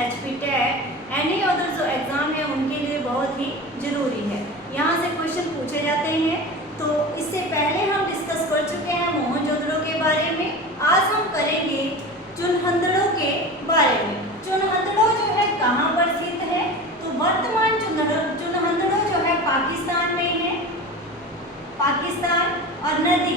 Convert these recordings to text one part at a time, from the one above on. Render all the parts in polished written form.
HP TET any other जो exam है उनके लिए बहुत ही ज़रूरी है। यहाँ से क्वेश्चन पूछे जाते हैं। तो इससे पहले हम डिस्कस कर चुके हैं मोहनजोदड़ो के बारे में। आज हम करेंगे चुनहंदड़ो के बारे में। चुनहंदड़ो जो है कहाँ पर स्थित है? तो वर्तमान चुनहंदड़ो जो है पाकिस्तान में है। पाकिस्तान। और नदी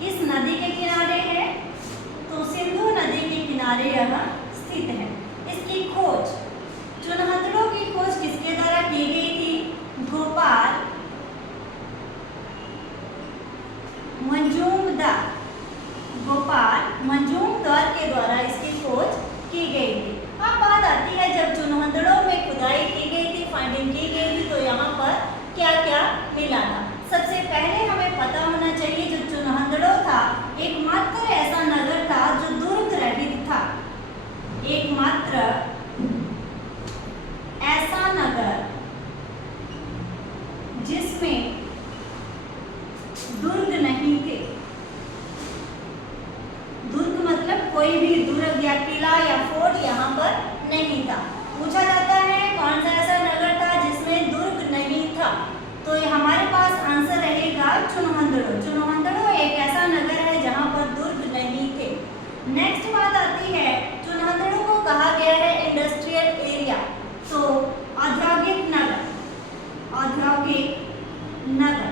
किस नदी के किनारे है? तो सिंधु नदी के किनारे यह स्थित है। इसकी खोज, चुनहंदड़ो की खोज किसके द्वारा की गई थी? गोपाल मंजूमदार। गोपाल मंजूमदार के द्वारा इसकी खोज की गई थी। अब बात आती है जब चुनहंदड़ो में खुदाई की गई थी, फाइंडिंग की गई थी, तो यहाँ पर क्या क्या मिला था? सबसे पहले हमें पता होना चाहिए जो चुनहंदड़ो था एकमात्र ऐसा नगर था जो दुर्ग रहित था। एकमात्र ऐसा नगर जिसमें दुर्ग नहीं थे। दुर्ग मतलब कोई भी दुर्ग या किला या फोर्ट यहाँ पर नहीं था। पूछा जाता है कौन सा ऐसा नगर था जिसमें दुर्ग नहीं था? तो हमारे पास आंसर रहेगा चुनहंदड़ो। चुनहंदड़ो एक ऐसा नगर है जहाँ पर दुर्ग नहीं थे। नेक्स्ट बात आती है चुनहंदड़ो को कहा गया है इंडस्ट्रियल एरिया। तो औद्योगिक नगर। औद्योगिक नगर।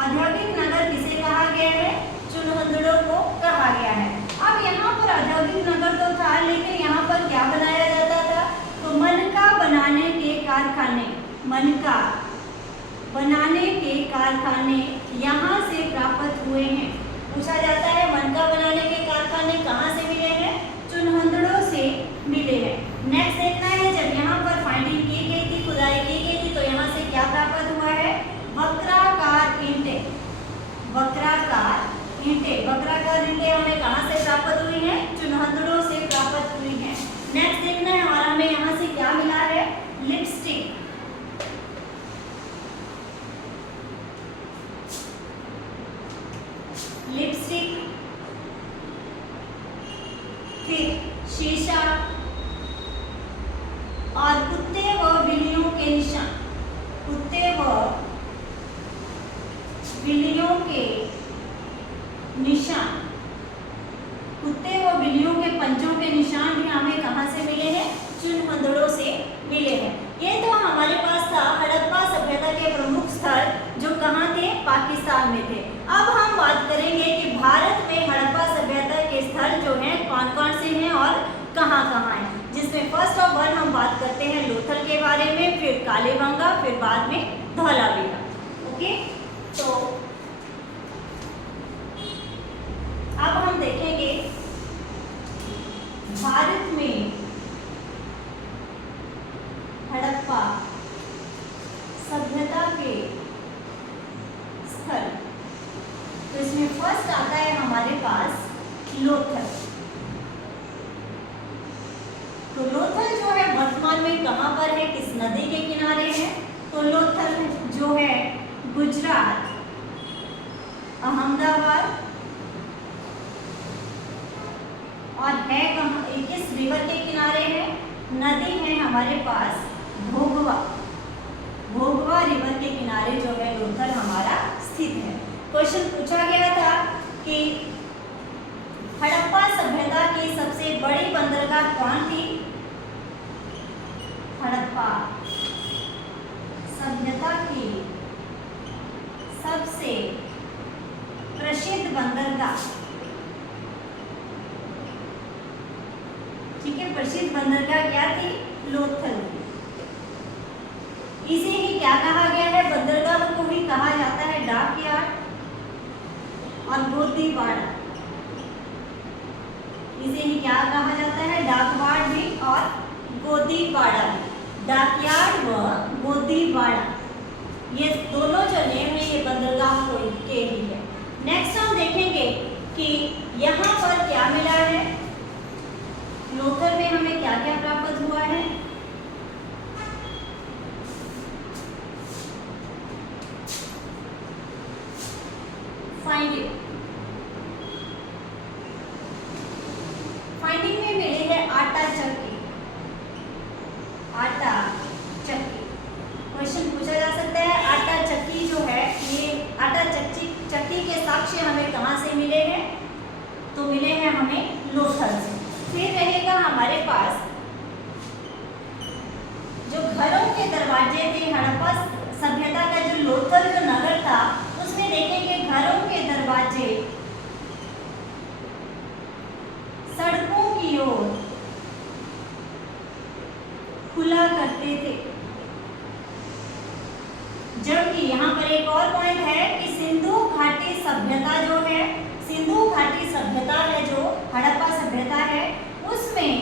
औद्योगिक नगर किसे कहा गया है? चुनहंदड़ो को कहा गया है। अब यहाँ पर औद्योगिक नगर तो था, लेकिन यहाँ पर क्या बनाया जाता था? तो मनका बनाने के कारखाने। मनका बनाने के कारखाने यहाँ से प्राप्त हुए हैं। पूछा जाता है मनका बनाने के कारखाने कहाँ से मिले हैं? चुनहंदड़ो से मिले हैं। नेक्स्ट देखना है जब यहाँ पर फाइंडिंग की गई थी, खुदाई की गई थी, तो यहाँ से क्या प्राप्त हुआ है? वक्राकार ईंटें। वक्राकार ईंटें। वक्राकार ईंटें हमें कहाँ से प्राप्त हुई हैं? चुनहंदड़ो से प्राप्त हुई हैं। नेक्स्ट देखना है हमारा हमें यहाँ से क्या मिला है? लिपस्टिक। लिपस्टिक, फिर शीशा और कुत्ते व बिल्लियों के निशान। कुत्ते व बिल्लियों के निशान। कुत्ते व बिल्लियों के पंजों के निशान भी हमें कहाँ से मिले हैं? चुनहंदड़ो से मिले हैं। ये तो हमारे पास था हड़प्पा सभ्यता के प्रमुख स्थल जो कहाँ थे? पाकिस्तान में थे। अब हम बात करेंगे कि भारत में हड़प्पा सभ्यता के स्थल जो हैं कौन कौन से हैं और कहाँ कहाँ हैं। जिसमें फर्स्ट ऑफ ऑल हम बात करते हैं लोथल के बारे में, फिर कालीबंगा, फिर बाद में धौलावीरा। ओके, तो अब हम देखेंगे भारत में हड़प्पा सभ्यता के स्थल। तो इसमें फर्स्ट आता है हमारे पास लोथल। तो लोथल जो है वर्तमान में कहाँ पर है? किस नदी के किनारे है? तो लोथल जो है गुजरात, अहमदाबाद और है कहाँ? किस रिवर के किनारे है? नदी है हमारे पास भोगवा। भोगवा रिवर के किनारे जो है लोथल हमारा स्थित है। क्वेश्चन पूछा गया था कि हड़प्पा सभ्यता की सबसे बड़ी बंदरगाह कौन थी? हड़प्पा सभ्यता की सबसे प्रसिद्ध बंदरगाह। ठीक है, प्रसिद्ध बंदरगाह क्या थी? लोथल। इसे ही क्या कहा गया है? बंदरगाह को ही कहा जाता है डाकयार्ड और गोदीवाड़ा। इसे ही क्या कहा जाता है? डाकवाड़ भी और गोदीवाड़ा भी। डाकयार्ड व गोदीवाड़ा ये दोनों जो नेम है ये बंदरगाह के ही है। नेक्स्ट हम देखेंगे कि यहाँ पर क्या मिला है? लोथल में हमें क्या क्या प्राप्त हुआ है? फाइंडिंग में मिले हैं आटा चक्की। खुला करते थे। जबकि यहाँ पर एक और पॉइंट है कि सिंधु घाटी सभ्यता जो है, सिंधु घाटी सभ्यता है जो हड़प्पा सभ्यता है, उसमें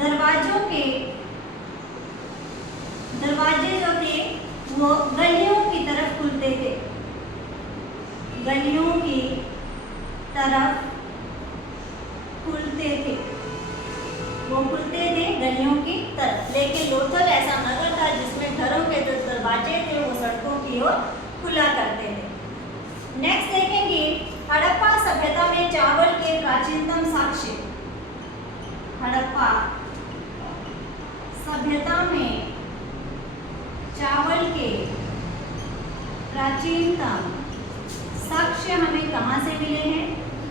दरवाजे जो थे वो गलियों की तरफ खुलते थे, गलियों की तरफ खुलते थे, वो खुलते थे गलियों की तरफ। लेकिन लोथल ऐसा नगर था जिसमें घरों के जो दरवाजे थे वो सड़कों की ओर खुला करते थे। नेक्स्ट देखेंगे हड़प्पा सभ्यता में चावल के प्राचीनतम साक्ष्य। हड़प्पा सभ्यता में चावल के प्राचीनतम साक्ष्य हमें कहाँ से मिले हैं?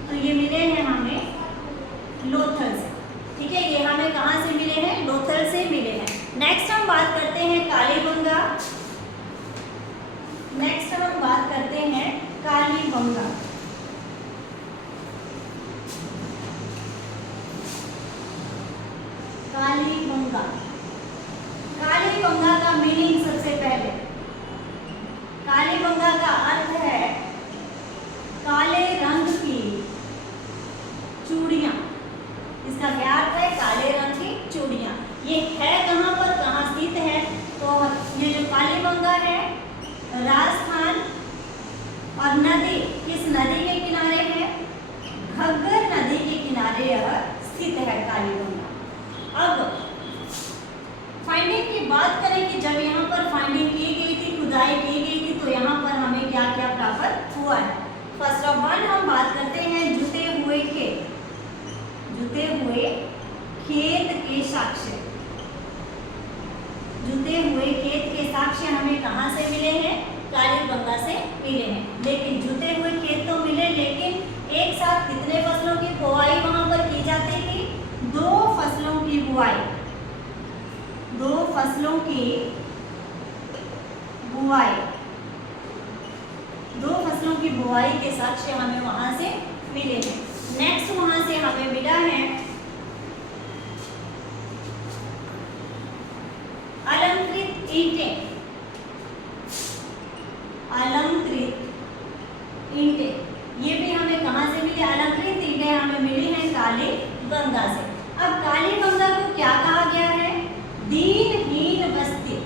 तो ये मिले हैं हमें लोथल से। ठीक है, ये हमें कहाँ से मिले हैं? लोथल से मिले हैं। नेक्स्ट हम बात करते हैं कालीबंगा। नेक्स्ट हम बात करते हैं कालीबंगा। कालीबंगा, कालीबंगा का मीनिंग सबसे पहले, कालीबंगा का अर्थ है काले रंग की चूड़ियां। इसका क्या अर्थ है? काले रंग की चूड़ियां। ये है कहाँ पर, कहाँ स्थित है? तो ये जो कालीबंगा है राजस्थान और नदी, किस नदी के किनारे है? घग्गर नदी के किनारे यह स्थित है कालीबंगा। अब फाइंडिंग की बात करें कि जब यहाँ पर फाइंडिंग की गई थी, खुदाई की गई थी, तो यहाँ पर हमें क्या क्या प्राप्त हुआ है? फर्स्ट ऑफ ऑल हम बात करते हैं जुते हुए खेत, जुते हुए खेत के साक्ष्य। जुते हुए खेत के साक्ष्य हमें कहाँ से मिले हैं? कालीबंगा से मिले हैं। लेकिन जुते हुए खेत तो मिले, लेकिन एक साथ कितने फसलों की बुआई वहां पर की जाती थी? 2 फसलों की बुआई, 2 फसलों की बुआई, 2 फसलों की बुआई के साक्ष्य हमें वहां से मिले हैं। नेक्स्ट वहां से हमें मिला है अलंकृत ईंटें। अलंकृत ईंटें, ये भी हमें कहां से मिली? अलंकृत ईंटें हमें मिली हैं कालीबंगा से। अब कालीबंगा को क्या कहा गया है? दीनहीन बस्ती।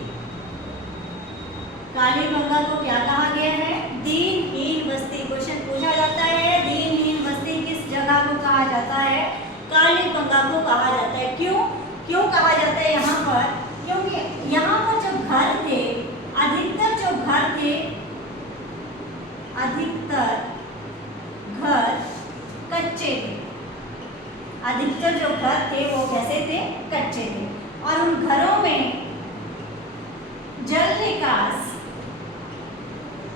कालीबंगा को क्या कहा गया है? दीनहीन बस्ती। क्वेश्चन पूछा जाता है दीनहीन बस्ती किस जगह को कहा जाता है? कालीबंगा को कहा जाता है। क्यों कहा जाता है यहाँ पर? क्योंकि यहाँ पर जो घर थे, अधिकतर जो घर थे, अधिकतर घर कच्चे थे। अधिकतर जो घर थे वो कैसे थे? कच्चे थे। और उन घरों में जल निकास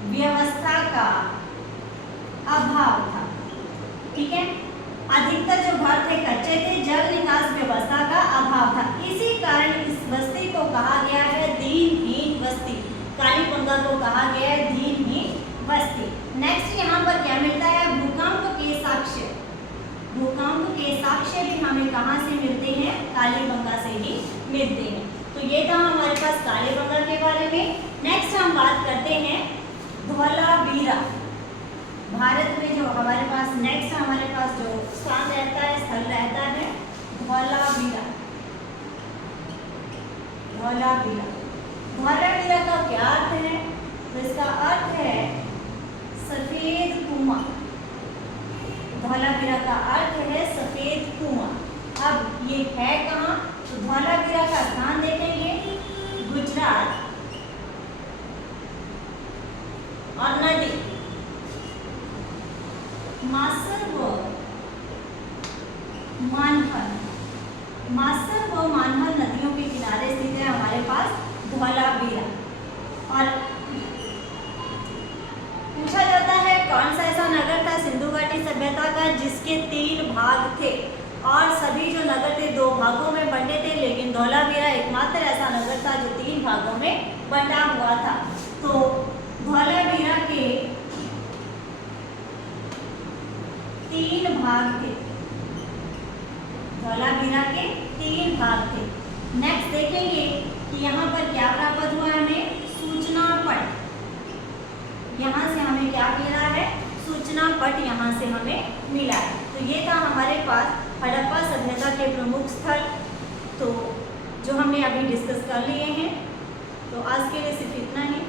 व्यवस्था का अभाव था। ठीक है, अधिकतर जो घर थे कच्चे थे, जल निकास व्यवस्था का अभाव था। इसी कारण इस बस्ती को कहा गया है दीनहीन बस्ती। कालीबंगा को कहा गया है दीनहीन बस्ती। नेक्स्ट यहाँ पर क्या मिलता है? भूकंप के साक्ष्य। भूकंप के साक्ष्य भी हमें कहाँ से मिलते हैं? कालीबंगा से ही मिलते हैं। तो ये था हमारे पास कालीबंगा के बारे में। नेक्स्ट हम बात करते हैं धौलावीरा। भारत में जो हमारे पास नेक्स्ट हमारे पास जो स्थान रहता है, स्थल रहता है धौलावीरा। धौलावीरा, धौलावीरा का क्या अर्थ है? तो इसका अर्थ है सफेद कुआं। धौलावीरा का अर्थ है सफेद कुआं। अब ये है कहाँ? तो धौलावीरा का स्थान देखेंगे गुजरात और नदी मासर व मानहर, मासर व मानहर नदियों के किनारे स्थित है हमारे पास धौलावीरा। और पूछा जाता है कौन सा ऐसा नगर था सिंधु घाटी सभ्यता का जिसके 3 भाग थे, और सभी जो नगर थे 2 भागों में बंटे थे, लेकिन धौलावीरा एकमात्र ऐसा नगर था जो 3 भागों में बंटा हुआ था। तो धौलावीरा के 3 भाग थे। धौलावीरा के 3 भाग थे। नेक्स्ट देखेंगे कि यहाँ पर क्या प्राप्त हुआ हमें, सूचना पट। यहाँ से हमें क्या मिला है, सूचना पट यहाँ से हमें मिला है। तो ये था हमारे पास हड़प्पा सभ्यता के प्रमुख स्थल, तो जो हमने अभी डिस्कस कर लिए हैं। तो आज के लिए सिर्फ इतना ही।